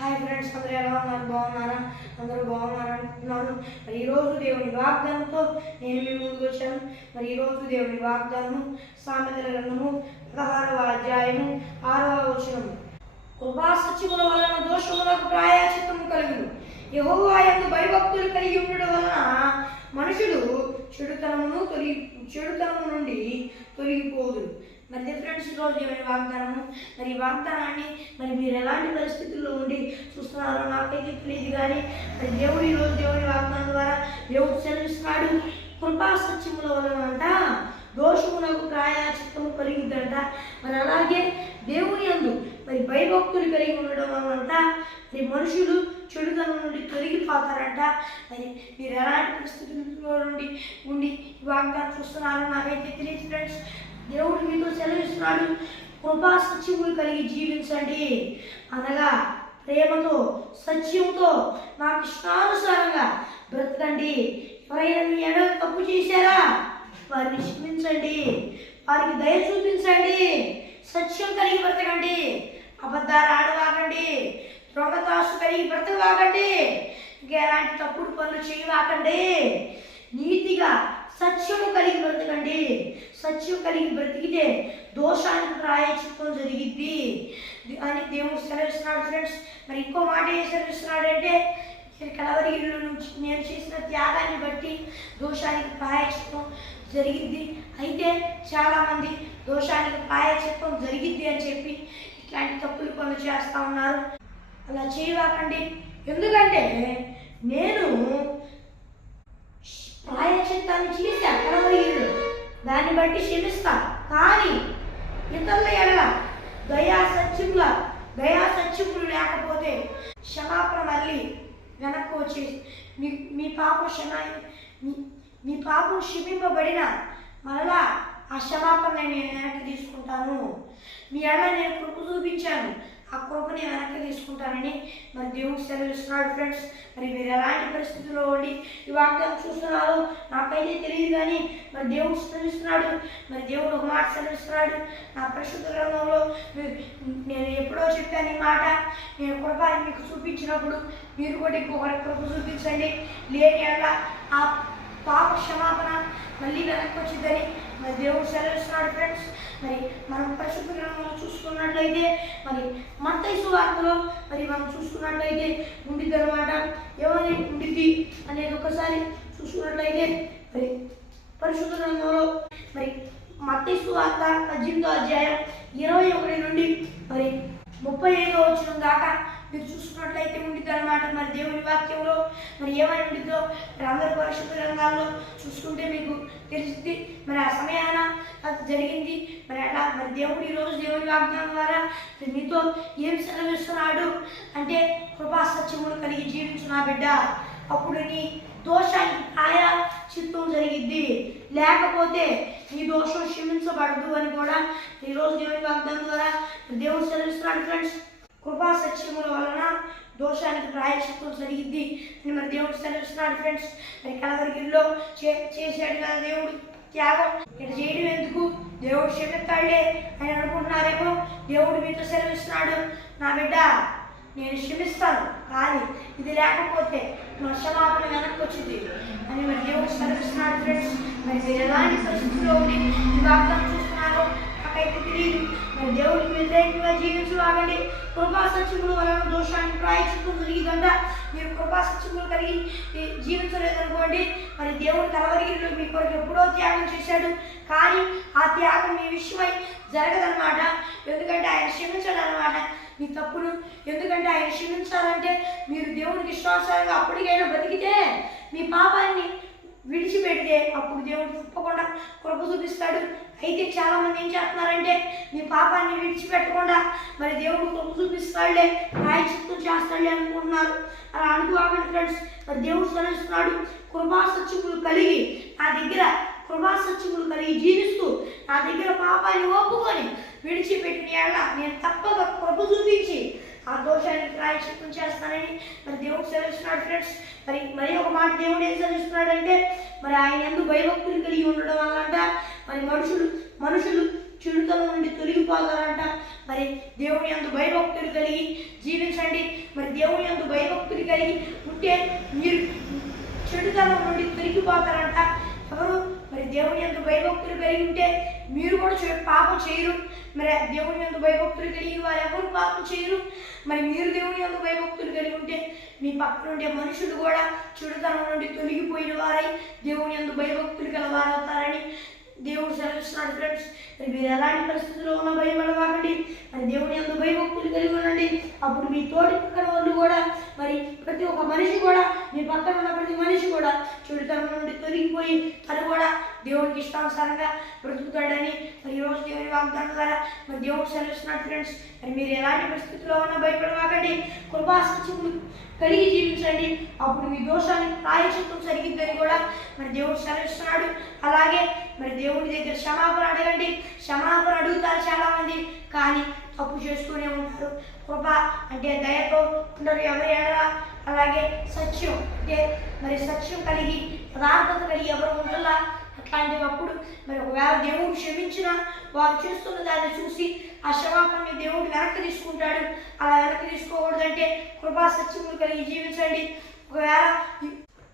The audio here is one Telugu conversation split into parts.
హాయ్ ఫ్రెండ్స్, అందరూ ఎలా ఉన్నారు? బాగున్నారా? అందరూ బాగున్నారా అనుకుంటున్నాను. మరి ఈరోజు దేవుని వాగ్దానంతో నేను మీ ముందుకు వచ్చాను. మరి ఈరోజు దేవుని వాగ్దానము సామెతల గ్రంథము 16వ అధ్యాయము 6వ వచనము. కృపా సత్యముల వలన దోషములకు ప్రాయశ్చిత్తము కలుగును. యెహోవా యందు భయభక్తులు కలిగి ఉండడం వలన మనుషులు చెడుతనము నుండి తొలగిపోదు. మరి ఫ్రెండ్స్, ఈరోజు దేవుని వాగ్దానము. మరి ఈ వాగ్దానాన్ని మీరు ఎలాంటి పరిస్థితుల్లో ఉండి చూస్తున్నారో నాకైతే తెలియదు, కానీ మరి దేవుడు ఈరోజు దేవుని వాగ్దానం ద్వారా దేవుడు సెలవిస్తున్నాడు. కృపా సత్యముల వలన అంట దోషములకు ప్రాయశ్చిత్తము కలిగిద్దంట. మరి అలాగే దేవుని యందు భయభక్తులు కలిగి ఉండడం వలనంట మరి మనుషులు చెడుతనం నుండి తొలగిపోతారంట. మరి మీరు ఎలాంటి పరిస్థితుల్లో ఉండి వాగ్దానం చూస్తున్నారో నాకైతే తెలియదు ఫ్రెండ్స్. దేవుడు మీతో సెలవిస్తున్నాడు, కృపా సత్యములు కలిగి జీవించండి, అనగా ప్రేమతో సత్యంతో నాకు ఇష్టానుసారంగా బ్రతకండి. ఎవరైనా మీ ఎడల తప్పు చేశారా వారిని క్షమించండి, వారికి దయ చూపించండి, సత్యం కలిగి బ్రతకండి, అబద్ధాలు ఆడవాకండి, దొంగతాసు కలిగి బ్రతకవాకండి, ఇంకా ఎలాంటి తప్పుడు పనులు చేయవాకండి, నీతిగా సత్యము కలిగి బ్రతకండి. సత్యం కలిగి బ్రతికితే దోషానికి ప్రాయశ్చిత్తం జరిగిద్ది అని దేవుడు సెలవిస్తున్నాడు ఫ్రెండ్స్. మరి ఇంకో మాట ఏం సెలవిస్తున్నాడంటే, కలవరిలో నుంచి నేను చేసిన త్యాగాన్ని బట్టి దోషానికి ప్రాయశ్చిత్తం జరిగిద్ది. అయితే చాలామంది దోషానికి ప్రాయశ్చిత్తం జరిగిద్ది అని చెప్పి ఇట్లాంటి తప్పులు పనులు చేస్తూ ఉన్నారు. అలా చేయవాకండి. ఎందుకంటే నేను ప్రాయశ్చిత్తాన్ని చేశా కలవరిలో, దాన్ని బట్టి క్షమిస్తా. కానీ ఇతరుల ఎడల దయాసత్యములు లేకపోతే క్షమాపణ మళ్ళీ వెనక్కి వచ్చేసి మీ పాపం క్షమింపబడిన మరలా ఆ క్షమాపణ నేను వెనక్కి తీసుకుంటాను. మీ ఎడల నేను కృప చూపించాను, ఆ కృపని వెనక్కి తీసుకుంటానని మరి దేవుడు సెలవిస్తున్నాడు ఫ్రెండ్స్. మరి మీరు ఎలాంటి పరిస్థితుల్లో ఉండి ఈ వాగ్దానం చూస్తున్నారో నాకైతే తెలియదు, కానీ మరి దేవుడు సెలవిస్తున్నాడు. మరి దేవుడు ఒక మాట సెలవిస్తున్నాడు నా పరిశుద్ధ గ్రంథంలో. నేను ఎప్పుడో చెప్పాను ఈ మాట, నేను కృప మీకు చూపించినప్పుడు మీరు కూడా ఇంకొకరికి కృప చూపించండి, లేని అలా ఆ పాప క్షమాపణ మళ్ళీ వెనక్కి వచ్చిందని మరి దేవుడు సెలవిస్తున్నాడు ఫ్రెండ్స్. మరి మనం పరిశుద్ధ గ్రంథంలో చూసుకున్నట్లయితే మరి మత్తయి సువార్తలో మనం చూసుకున్నట్లయితే ఉండిద్ది అనమాట. ఏమని ఉండిద్ది అనేది ఒకసారి చూసుకున్నట్లయితే మరి పరిశుద్ధ గ్రంథంలో మత్తయి సువార్త 18వ అధ్యాయం 21 నుండి 35వ వచనం దాకా మీరు చూసుకున్నట్లయితే ఉండిద్ది అనమాట. మరి దేవుని వాక్యంలో ఏమని ఉండిద్దో అందరి పరిశుద్ధ గ్రంథాల్లో చూసుకుంటే మీకు తెలుస్తుంది. ఆ సమయాన అది జరిగింది. అట్లా దేవుడు ఈరోజు దేవుని వాగ్దానం ద్వారా మీతో ఏం సెలవిస్తున్నాడు అంటే, కృపా సత్యములు కలిగి జీవించు నా బిడ్డ, అప్పుడు నీ దోషానికి ప్రాయశ్చిత్తం జరిగిద్ది, లేకపోతే నీ దోషం క్షమించబడదు అని కూడా ఈరోజు దేవుని వాగ్దానం ద్వారా దేవుడు సెలవిస్తున్నాడు ఫ్రెండ్స్. కృపా సత్యముల వలన దోషానికి ప్రాయశ్చిత్తం జరిగిద్ది అని దేవుడు సెలవిస్తున్నాడు ఫ్రెండ్స్. కలవరిగిరిలో చేశాడు కదా దేవుడు త్యాగం, ఇక్కడ చేయడం ఎందుకు, దేవుడు క్షమిస్తాడులే అని అనుకుంటున్నారేమో. దేవుడు మీతో సెలవిస్తున్నాడు, నా బిడ్డ నేను క్షమిస్తాను, కానీ ఇది లేకపోతే నా క్షమాపణ వెనక్కి వచ్చింది అని దేవుడు సెలవిస్తున్నాడు ఫ్రెండ్స్. మీరు ఎలాంటి పరిస్థితుల్లో ఉండి ఈ వాగ్దానం చూస్తున్నారో నాకైతే తెలియదు. దేవుడికి వ్యతిరేకంగా జీవించవాగండి. కృపా సత్యముల వలన దోషానికి ప్రాయశ్చిత్తం జరిగిందంట. మీరు కృపా సత్యములు కలిగి జీవించలేదనుకోండి, దేవుడు కలవరిగిరిలో మీ కొరకు ఎప్పుడో త్యాగం చేశాడు, కానీ ఆ త్యాగం మీ విషయమై జరగదనమాట. ఎందుకంటే ఆయన క్షమించాడనమాట మీ తప్పును. ఎందుకంటే ఆయన క్షమించాలంటే మీరు దేవుడికి ఇష్టానుసారంగా అప్పటికైనా బతికితే, మీ పాపాన్ని విడిచిపెడితే అప్పుడు దేవుడు తప్పకుండా కృప చూపిస్తాడు. అయితే చాలామంది ఏం చేస్తున్నారంటే, మీ పాపాన్ని విడిచిపెట్టకుండా దేవుడు కృప చూపిస్తాడులే, ప్రాయశ్చిత్తం చేస్తాడులే అనుకుంటున్నారు. అలా అనుకోవాలి ఫ్రెండ్స్. దేవుడు సెలవిస్తున్నాడు, కృపా సత్యములు కలిగి నా దగ్గర కృపా సత్యములు కలిగి జీవిస్తూ నా దగ్గర పాపాన్ని ఒప్పుకొని విడిచిపెట్టిన నేను తప్పక కృప చూపించి ఆ దోషానికి ప్రాయశ్చిత్తం చేస్తానని దేవుడు సెలవిస్తున్నాడు ఫ్రెండ్స్. మరి ఒక మాట దేవుడు ఏం సెలవిస్తున్నాడంటే, ఆయన యందు భయభక్తులు కలిగి ఉండడం వల్లంట మనుషులు చెడుతనం నుండి తొలగిపోతారంట. మరి దేవుని యందు భయభక్తులు కలిగి జీవించండి. మరి దేవుని యందు భయభక్తులు కలిగి ఉంటే మీరు చెడుతనం నుండి తొలగిపోతారంట. ఎవరు? మరి దేవుని యందు భయభక్తులు కలిగి ఉంటే మీరు కూడా పాపం చేయరు. మరి దేవుని యందు భయభక్తులు కలిగి వారు ఎవరు పాపం చేయరు. మరి మీరు దేవుని యందు భయభక్తులు కలిగి ఉంటే మీ పక్కన ఉండే మనుషులు కూడా చెడుతనం నుండి తొలగిపోయిన వారై దేవుని యందు భయభక్తులు గల వారు అవుతారని దేవుడు సెలవిస్తున్నాడు. ఫ్రెండ్స్, మరి మీరు ఎలాంటి పరిస్థితుల్లో ఉన్న భయపడవాకండి. మరి దేవుని యందు భయభక్తులు కలిగి ఉండండి. అప్పుడు మీ తోటి పక్కన వాళ్ళు కూడా, మరి ప్రతి ఒక్క మనిషి కూడా, మీ పక్కన ఉన్న ప్రతి మనిషి కూడా చెడుతనం నుండి తొలగిపోయి తను కూడా దేవునికి ఇష్టానుసారంగా బ్రతుకుతాడని మరి ఈరోజు దేవుని వాగ్దానం ద్వారా మరి దేవుడు సెలవిస్తున్నాడు. ఫ్రెండ్స్, మరి మీరు ఎలాంటి పరిస్థితుల్లో ఉన్న భయపడవాకండి. కృపా సత్యములు కలిగి జీవించండి. అప్పుడు మీ దోషానికి ప్రాయశ్చిత్తం జరిగిద్దని కూడా మరి దేవుడు సెలవిస్తున్నాడు. అలాగే మరి దేవుడి దగ్గర క్షమాపణ అడగండి. క్షమాపణ అడుగుతారు చాలామంది, కానీ తప్పు చేస్తూనే ఉంటారు. కృప అంటే దయతో ఉండరు ఎవరి ఎడల. అలాగే సత్యం అంటే మరి సత్యం కలిగి యథార్థత కలిగి ఎవరు ఉండాలా. అట్లాంటివప్పుడు మరి ఒకవేళ దేవుడు క్షమించినా వారు చేస్తున్న దాన్ని చూసి ఆ క్షమాపణని దేవుడు వెనక్కి తీసుకుంటాడు. అలా వెనక్కి తీసుకోకూడదంటే కృపా సత్యములు కలిగి జీవించండి.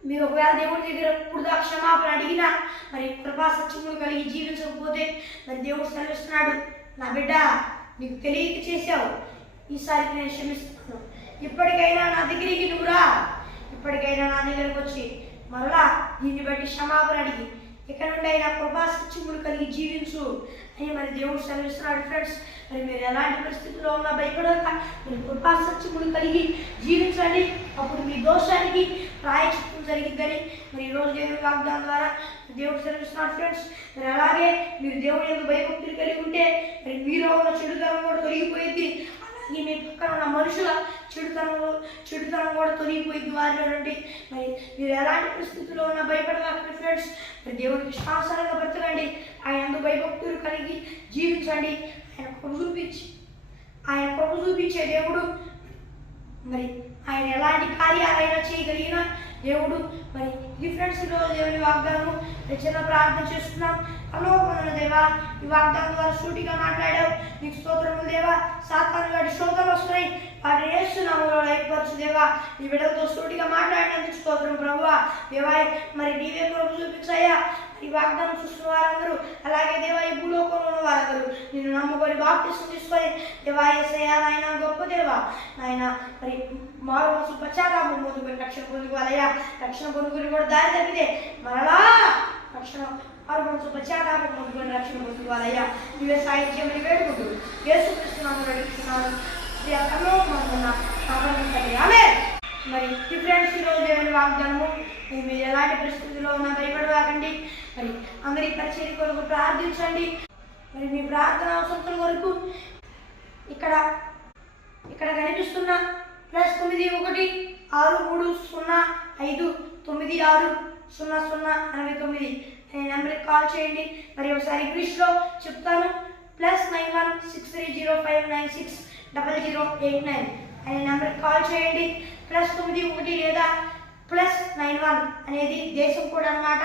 మీరు ఒకవేళ దేవుడి దగ్గర ఇప్పుడు క్షమాపణ అడిగినా మరి కృపా సత్యములు కలిగి జీవించకపోతే మరి దేవుడు సెలవిస్తున్నాడు, నా బిడ్డ నీకు తెలియక చేశావు, ఈసారికి నేను క్షమిస్తున్నాను. ఇప్పటికైనా నా దగ్గరికి నువ్వు రా. ఇప్పటికైనా నా దగ్గరకు వచ్చి మరలా దీన్ని బట్టి క్షమాపణ అడిగి ఇక నుండి అయినా కృపా సత్యములు కలిగి జీవించు అని మరి దేవుడు సెలవిస్తున్నాడు. ఫ్రెండ్స్, మరి మీరు ఎలాంటి పరిస్థితుల్లో ఉన్నా భయపడక మరి కృపా సత్యములు కలిగి జీవించండి. అప్పుడు మీ దోషానికి ప్రాయశ్చిత్తం జరిగిద్దని మరి ఈరోజు దేవుని వాగ్దానం ద్వారా దేవుడు సెలవిస్తున్నాడు. ఫ్రెండ్స్, మరి అలాగే మీరు దేవుని యందు భయభక్తులు కలిగి ఉంటే మరి మీలో ఉన్న చెడుతనం కూడా తొలగిపోయింది. అలాగే మీ పక్కన ఉన్న మనుషుల చెడుతనం కూడా తొలగిపోయింది వారిలో నుండి. మరి మీరు ఎలాంటి పరిస్థితుల్లో ఉన్నా భయపడకండి. ఫ్రెండ్స్, మరి దేవుడికి విశ్వాసాలుగా బ్రతకండి. ఆయన యందు భయభక్తులు కలిగి జీవించండి. ఆయన కృప చూపించే దేవుడు. మరి ఆయన ఎలాంటి కార్యాలైనా చేయగలిగిన దేవుడు. మరి ఇది ఫ్రెండ్స్ ఈరోజు దేవుని వాగ్దానం. చిన్న ప్రార్థన చేస్తున్నాం. పరలోకమందున్న దేవా, ఈ వాగ్దానం ద్వారా సూటిగా మాట్లాడావు. నీకు స్తోత్రములు దేవా. సాతాను గారి శోధనలు వస్తున్నాయి, వాటిని యేసునామములో లయపరచు దేవా. నీ బిడ్డలతో సూటిగా మాట్లాడినందుకు స్తోత్రం ప్రభువా. దేవా, మరి నీవే కృప చూపించాయా. ఈ వాగ్దానం చూస్తున్న వారందరూ, అలాగే దేవా ఈ భూలోకంలో ఉన్న వారందరూ నిన్ను నమ్ముకొని బాప్తిసం తీసుకొని దేవా యేసయ్యా నాయన గొప్ప దేవా నాయన మరి మారు మనసు పశ్చాత్తాపం పొందుకొని రక్షణ పొందుకోవాలయ్యా. రక్షణ పొందుకొని కూడా దారి తప్పితే మరలా రక్షణ మారు మనసు పశ్చాత్తాపం పొందుకొని రక్షణ పొందుకోవాలయ్యా. నువ్వే సాయం చేయమని వేడుకుంటూ యేసుక్రీస్తునామములో అడుగుతున్నాను. మరి ఫ్రెండ్స్ ఈరోజు దేవుని వాగ్దానము. మీరు ఎలాంటి పరిస్థితుల్లో ఉన్నా భయపడవాకండి. మరి అందరి పరిచర్య కొరకు ప్రార్థించండి. మరి మీ ప్రార్థన అవసరతల కొరకు ఇక్కడ కనిపిస్తున్న +91 630 5960089 అనే నెంబర్కి కాల్ చేయండి. మరి ఒకసారి ఇంగ్లీష్లో చెప్తాను. +91 630596089 అనే నెంబర్కి కాల్ చేయండి. +91 లేదా +91 అనేది దేశం కూడా అన్నమాట.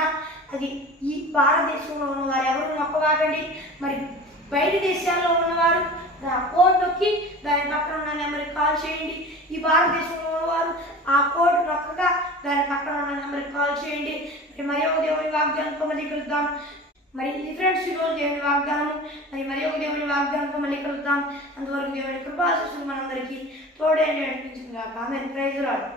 అది ఈ భారతదేశంలో ఉన్నవారు ఎవరు నొక్కవాకండి. మరి బయట దేశాల్లో ఉన్నవారు ఆ కోడ్ నొక్కి దాని పక్కన ఉన్న నెంబర్కి కాల్ చేయండి. ఈ భారతదేశంలో ఉన్నవారు ఆ కోడ్ నొక్కగా దాని పక్కన ఉన్న నెంబర్కి కాల్ చేయండి. మరి ఒక దేవుని వాగ్దానంతో మళ్ళీ కలుద్దాం. మరి ఇది ఫ్రెండ్స్ ఈరోజు దేవుని వాగ్దానం. మరి ఒక దేవుని వాగ్దానంతో మళ్ళీ కలుద్దాం. అంతవరకు దేవుని కృపాశీస్సులు మనందరికీ తోడే నడిపించింది కాక. ఆమేన్. Praise the lord.